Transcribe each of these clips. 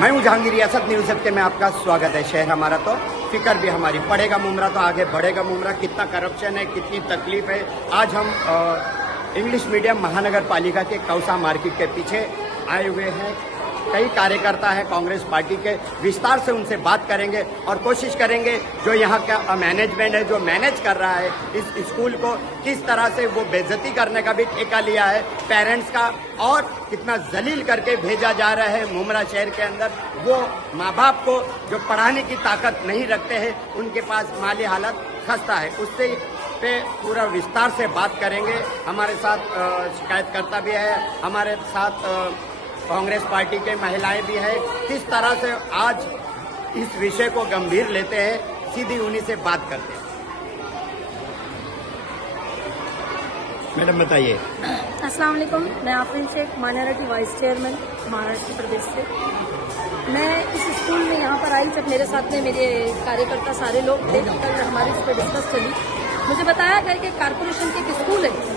मैं हूं जहांगीर रियासत न्यूज़ सबके में आपका स्वागत है। शहर हमारा तो फिक्र भी हमारी, पड़ेगा मुमरा तो आगे बढ़ेगा मुमरा। कितना करप्शन है, कितनी तकलीफ है। आज हम इंग्लिश मीडियम महानगर पालिका के कौसा मार्केट के पीछे आए हुए हैं। कई कार्यकर्ता हैं कांग्रेस पार्टी के, विस्तार से उनसे बात करेंगे और कोशिश करेंगे जो यहाँ का मैनेजमेंट है, जो मैनेज कर रहा है इस स्कूल को, किस तरह से वो बेइज्जती करने का भी ठेका लिया है पेरेंट्स का, और कितना जलील करके भेजा जा रहा है मुमरा शहर के अंदर। वो माँ बाप को जो पढ़ाने की ताकत नहीं रखते हैं, उनके पास माली हालत खस्ता है, उससे पे पूरा विस्तार से बात करेंगे। हमारे साथ शिकायतकर्ता भी है, हमारे साथ कांग्रेस पार्टी के महिलाएं भी हैं। किस तरह से आज इस विषय को गंभीर लेते हैं, सीधी उन्हीं से बात करते हैं। मैडम बताइए। अस्सलाम वालेकुम, मैं Afreen Shaikh, minority vice chairman Maharashtra प्रदेश से। मैं इस स्कूल में यहाँ पर आई जब मेरे साथ में मेरे कार्यकर्ता सारे लोग थे। कल हमारी इस पर डिस्कस चली। मुझे बताया गया कि कारपोरेशन के एक स्कूल है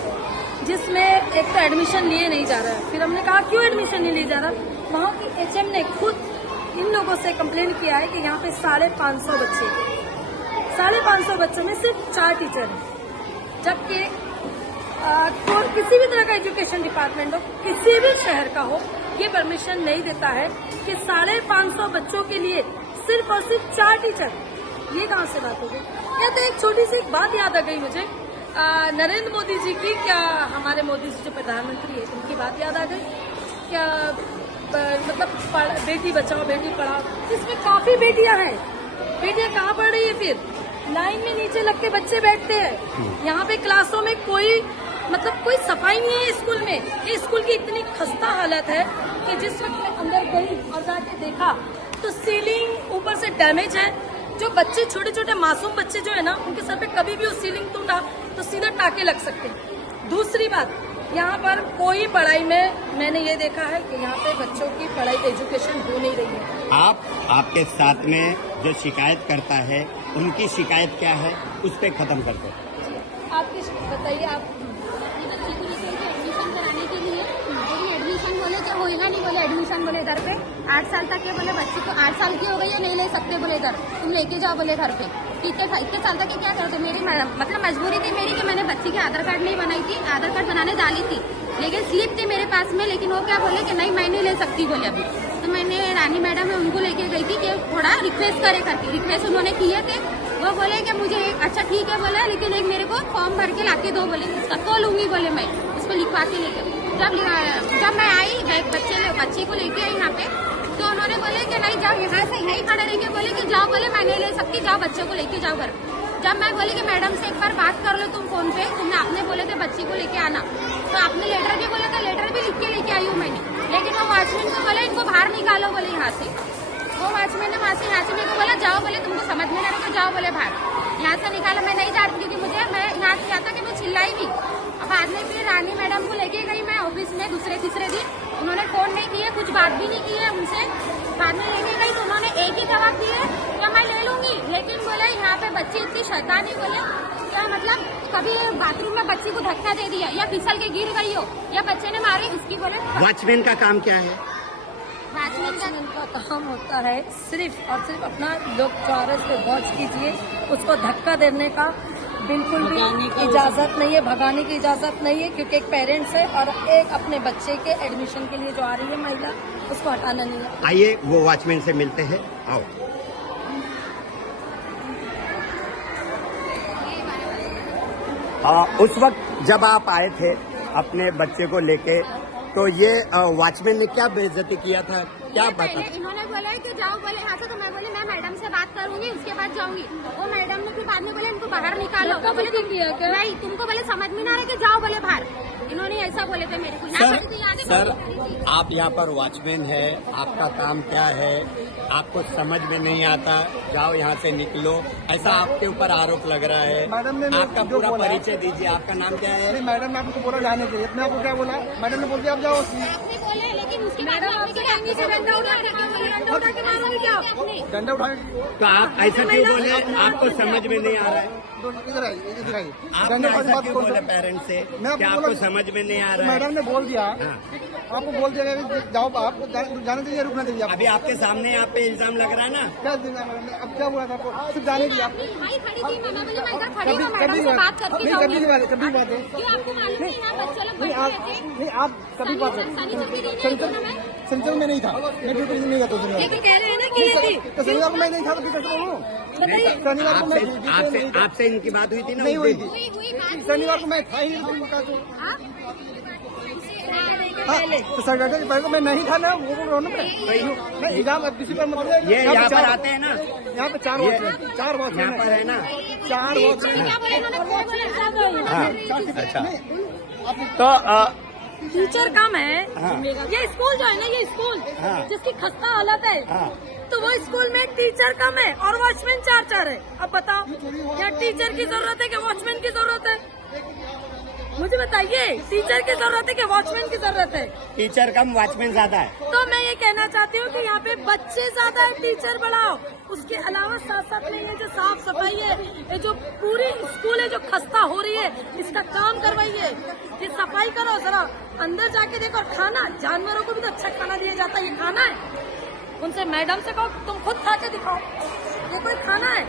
जिसमें एक तो एडमिशन लिए नहीं जा रहा है। फिर हमने कहा क्यों एडमिशन नहीं लिए जा रहा। वहाँ की एचएम ने खुद इन लोगों से कंप्लेन किया है कि यहाँ पे 550 बच्चे, 550 बच्चों में सिर्फ 4 टीचर हैं, जबकि तो किसी भी तरह का एजुकेशन डिपार्टमेंट हो, किसी भी शहर का हो, ये परमिशन नहीं देता है कि 550 बच्चों के लिए सिर्फ और सिर्फ 4 टीचर। ये कहाँ से बात हो गई। या तो एक छोटी सी एक बात याद आ गई मुझे, नरेंद्र मोदी जी की, क्या हमारे मोदी जी जो प्रधानमंत्री है उनकी बात याद आ गई। क्या मतलब बेटी बचाओ बेटी पढ़ाओ, इसमें काफी बेटियां हैं। बेटियां कहाँ पढ़ रही है, फिर लाइन में नीचे लग के बच्चे बैठते हैं। यहाँ पे क्लासों में कोई कोई सफाई नहीं है स्कूल में। ये स्कूल की इतनी खस्ता हालत है कि जिस वक्त मैं अंदर गई और जाके देखा तो सीलिंग ऊपर से डैमेज है। जो बच्चे छोटे छोटे मासूम बच्चे जो है ना, उनके सर पे कभी भी उस सीलिंग टूटा तो सीधा टाके लग सकते हैं। दूसरी बात, यहाँ पर कोई पढ़ाई में मैंने ये देखा है कि यहाँ पे बच्चों की पढ़ाई एजुकेशन हो नहीं रही है। आपके साथ में जो शिकायत करता है, उनकी शिकायत क्या है, उस पर खत्म करते हैं। आपकी बताइए। आप एडमिशन कराने के लिए एडमिशन बोले तो होएगा नहीं, बोले एडमिशन बोले इधर पे 8 साल तक के, बोले बच्चे को 8 साल की हो गई है, नहीं ले सकते बोले इधर, तुम लेके जाओ बोले घर पे। इतने साल तक क्या करते। मेरी मजबूरी थी मेरी कि मैंने बच्ची की आधार कार्ड नहीं बनाई थी, आधार कार्ड बनाने डाली थी, लेकिन स्लिप थी मेरे पास में, लेकिन वो क्या बोले कि नहीं मैं नहीं ले सकती बोले अभी। तो मैंने रानी मैडम है उनको लेके गई थी कि थोड़ा रिक्वेस्ट करे करके, रिक्वेस्ट उन्होंने किए थे। वो बोले कि मुझे अच्छा ठीक है बोला, लेकिन एक मेरे को फॉर्म भर के लाके दो बोले, इसका तो लूंगी बोले, मैं उसको लिखवा के लेके। जब मैं आई बच्चे को लेके आई यहाँ पे, तो उन्होंने बोले कि नहीं जाओ, यहाँ से यहीं खड़े रहेंगे, बोले कि जाओ, बोले मैं नहीं ले सकती, जाओ बच्चों को लेके जाओ घर। जब मैं बोली कि मैडम से एक बार बात कर लो तुम फोन पे, तुमने आपने बोले थे बच्ची को लेके आना, तो आपने लेटर भी बोला था, लेटर भी लिख के लेके आई हूँ मैंने, लेकिन वो वॉचमैन को बोले इनको बाहर निकालो बोले यहाँ से। वो वॉचमैन ने वहाँ से यहाँ से मेरे को बोला जाओ, बोले तुमको समझ में नहीं तो जाओ बोले बाहर। यहाँ से निकाला, मैं नहीं जाती क्योंकि मुझे मैं यहाँ से आता कि मैं चिल्लाई भी। बाद में फिर रानी मैडम को लेके गई मैं ऑफिस में दूसरे तीसरे दिन, उन्होंने फोन नहीं किए, कुछ बात भी नहीं की है उनसे। बाद में लेके गई तो उन्होंने एक ही जवाब दिए कि मैं ले लूंगी, लेकिन बोले यहाँ पे बच्ची इतनी शैतानी, बोले क्या मतलब कभी बाथरूम में बच्ची को धक्का दे दिया या फिसल के गिर गई हो या बच्चे ने मारे, इसकी बोले। वॉचमैन का काम क्या है? वॉचमैन का काम होता है सिर्फ और सिर्फ अपना लोग चौरस पे वॉच कीजिए, उसको धक्का देने का बिल्कुल भी इजाजत नहीं है, भगाने की इजाजत नहीं है, क्योंकि एक पेरेंट्स है और एक अपने बच्चे के एडमिशन के लिए जो आ रही है महिला, उसको हटाना नहीं है। आइए वो वॉचमैन से मिलते हैं, आओ। उस वक्त जब आप आए थे अपने बच्चे को लेके, तो ये वॉचमैन ने क्या बेइज्जती किया था, क्या बात? इन्होंने बोला कि जाओ बोले यहाँ से, तो मैं बोली मैं मैडम से बात करूंगी उसके बाद जाऊंगी। वो मैडम ने फिर बाद में बोले इनको बाहर निकालो, तो बोले तुम किया क्या? नहीं, तुमको बोले समझ में ना रहे कि जाओ बोले बाहर, इन्होंने ऐसा बोले थे मेरे को। सर आप यहाँ पर वॉचमैन है, आपका काम क्या है, आपको समझ में नहीं आता, जाओ यहाँ से निकलो, ऐसा आपके ऊपर आरोप लग रहा है। मैडम ने आपका पूरा परिचय दीजिए, आपका नाम क्या है? मैडम ने आपको बोला जाने के लिए, अपने आपको क्या बोला? मैडम ने बोल दिया आप जाओ। आपने बोले, लेकिन उसके बाद मैडम आपसे कहेंगे कि डंडा उठा के मारोगे क्या? डंडा उठाए तो आप ऐसा क्यों बोले? आपको समझ में नहीं आ रहा है? इधर आइए, इधर आइए। आप ऐसा क्यों बोले पेरेंट्स से? क्या आपको समझ में नहीं आ रहा है? मैडम ने बोल दिया, आपको बोल दिया गया कि जाओ, आपको जाने दीजिए, रुकना दीजिए। अभी आपके सामने आप पे इल्जाम लग रहा है ना। क्या अब क्या बोला था आपको? सिर्फ जाने दिया आपको। भाई खड़ी थी, मैं बोली मैं इधर खड़ी कभी हूँ, मैडम से बात करके नहीं, जाऊंगी। कभी बात है। क्यों आपको मालूम नहीं यहाँ बच्चे लोग नहीं, बैठे आप रहते? नहीं, आप कभी बात है। सेंचुरी में नहीं था, मैं ड्यूटी नहीं था। तो ये तो कह रहे हैं ना कि ये थी। तो शनिवार को मैं नहीं था, तो कैसे बोलूँ? शनिवार को मैं आपसे इनकी बात हुई थी ना? नहीं हुई थी। हुई बात शनिवार को मैं था ही नहीं। हाँ? तो सैटरडे के पहले तो मैं नहीं था ना, वो बोल रहा हूँ ना मैं एग्जाम अब किसी पर मतलब ये यहाँ पर आते हैं ना, यहाँ पे चार वॉच यहाँ पर है ना। 4 वॉच क्या बोले इन्होंने? हाँ, अच्छा। तो टीचर कम है। हाँ। ये स्कूल जो है ना, ये स्कूल हाँ। जिसकी खस्ता हालत है, हाँ। तो वो स्कूल में टीचर कम है और वॉचमैन 4 है। अब बताओ, क्या टीचर की जरूरत है कि वॉचमैन की जरूरत है? मुझे बताइए, टीचर की जरूरत है कि वॉचमैन की जरूरत है? टीचर कम वॉचमैन ज्यादा है। तो मैं ये कहना चाहती हूँ कि यहाँ पे बच्चे ज्यादा है, टीचर बढ़ाओ। उसके अलावा साथ साथ में ये जो साफ सफाई है, ये जो पूरी स्कूल है जो खस्ता हो रही है, इसका काम करवाइए। ये सफाई करो, जरा अंदर जाके देखो। और खाना, जानवरों को भी तो अच्छा खाना दिया जाता है, ये खाना है? उनसे मैडम से कहो तुम खुद खा के दिखाओ, ये कोई खाना है?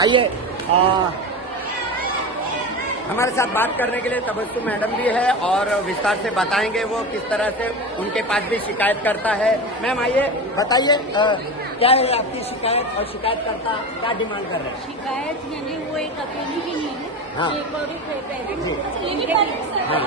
आइए, हमारे साथ बात करने के लिए तबस्सुम मैडम भी है और विस्तार से बताएंगे वो किस तरह से उनके पास भी शिकायत करता है। मैम आइए, बताइए क्या है आपकी शिकायत और शिकायतकर्ता क्या डिमांड कर रहे हैं? शिकायत यानी वो एक अकेली ही नहीं है, हाँ। एक और भी पेरेंट्स जी। हैं।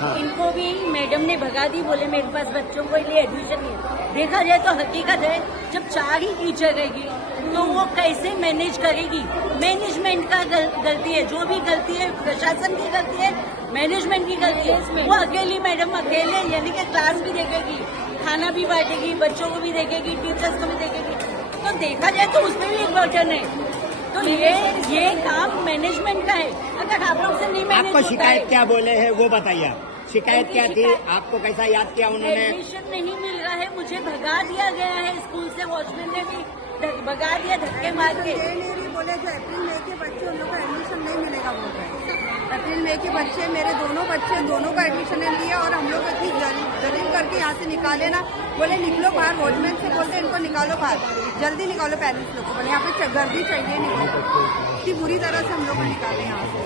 हाँ। इनको भी मैडम ने भगा दी, बोले मेरे पास बच्चों को लिए एडमिशन नहीं है। देखा जाए तो हकीकत है, जब 4 ही टीचर रहेगी तो वो कैसे मैनेज करेगी? मैनेजमेंट का गलती है, जो भी गलती है प्रशासन की गलती है, मैनेजमेंट की गलती है। वो अकेली मैडम अकेले यानी कि क्लास भी देखेगी, खाना भी बांटेगी, बच्चों को भी देखेगी, टीचर्स को भी देखेगी। तो देखा जाए तो उसमें भी एक बर्डन है। तो ये काम मैनेजमेंट का है। अगर आप लोग से नहीं मैनेज आपको होता शिकायत है, क्या बोले हैं वो बताइए आप। शिकायत क्या थी? आपको कैसा याद किया उन्होंने? एडमिशन नहीं मिल रहा है, मुझे भगा दिया गया है स्कूल से। वॉचमैन ने भी भगा दिया धक्के मार के। बोले थे अप्रैल मई के बच्चे उन लोग का एडमिशन नहीं मिलेगा बोल रहे हैं। अप्रैल मई के बच्चे, मेरे दोनों बच्चे, दोनों का एडमिशन नहीं लिया और हम लोग इतनी जरीब करके यहाँ से निकाले ना। बोले निकलो बाहर, वॉचमैन से बोलते इनको निकालो बाहर, जल्दी निकालो पेरेंट्स लोग को। बोले यहाँ पे गर्दी चाहिए नहीं, इतनी बुरी तरह से हम लोग को निकाले यहाँ से।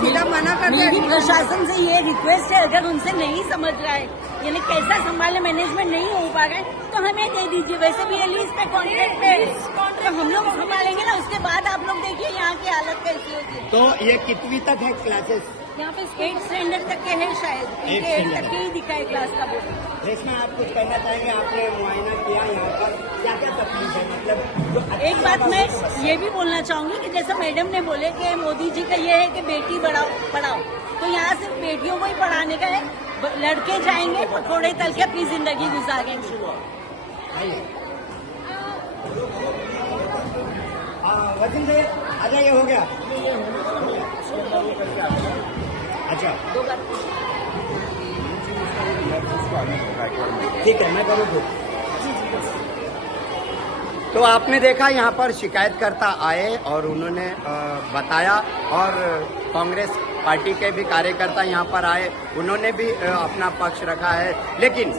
सीधा मना कर मेरी दिया। प्रशासन से ये रिक्वेस्ट है, अगर उनसे नहीं समझ रहा है यानी कैसा संभाले, मैनेजमेंट नहीं हो पा रहा है, तो हमें दे दीजिए। वैसे भी ये लीज पे कॉन्ट्रैक्ट पे तो हम लोग संभालेंगे ना, उसके बाद आप लोग देखिए यहाँ की हालत कैसी होती है। तो ये कितनी तक है क्लासेस? यहाँ पे 8th स्टैंडर्ड तक के है शायद, 8 तक के ही दिखा है क्लास का बोर्ड। इसमें आप कुछ कहना चाहेंगे? आपने मुआयना किया यहाँ पर, क्या क्या तकलीफ है? मतलब जो अच्छी एक बात बात मैं है, ये भी बोलना चाहूंगी कि जैसे मैडम ने बोले कि मोदी जी का ये है कि बेटी पढ़ाओ, तो यहाँ सिर्फ बेटियों को ही पढ़ाने का है। लड़के जाएंगे पकौड़े तल के अपनी जिंदगी गुजारेंगे। वसीम से आ जाइए, हो गया। अच्छा ठीक है, मैं करूँ फिर। तो आपने देखा यहाँ पर शिकायतकर्ता आए और उन्होंने बताया, और कांग्रेस पार्टी के भी कार्यकर्ता यहाँ पर आए, उन्होंने भी अपना पक्ष रखा है। लेकिन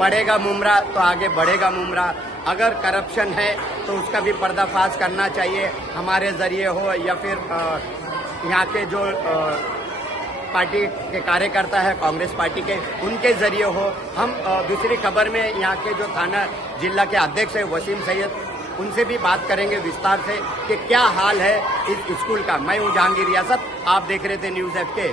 पड़ेगा मुमरा तो आगे बढ़ेगा मुमरा। अगर करप्शन है तो उसका भी पर्दाफाश करना चाहिए, हमारे जरिए हो या फिर यहाँ के जो पार्टी के कार्यकर्ता है कांग्रेस पार्टी के, उनके जरिए हो। हम दूसरी खबर में यहाँ के जो थाना जिला के अध्यक्ष है वसीम सैयद, उनसे भी बात करेंगे विस्तार से कि क्या हाल है इस स्कूल का। मैं हूँ जहांगीर रियासत, आप देख रहे थे न्यूज़ एफ के।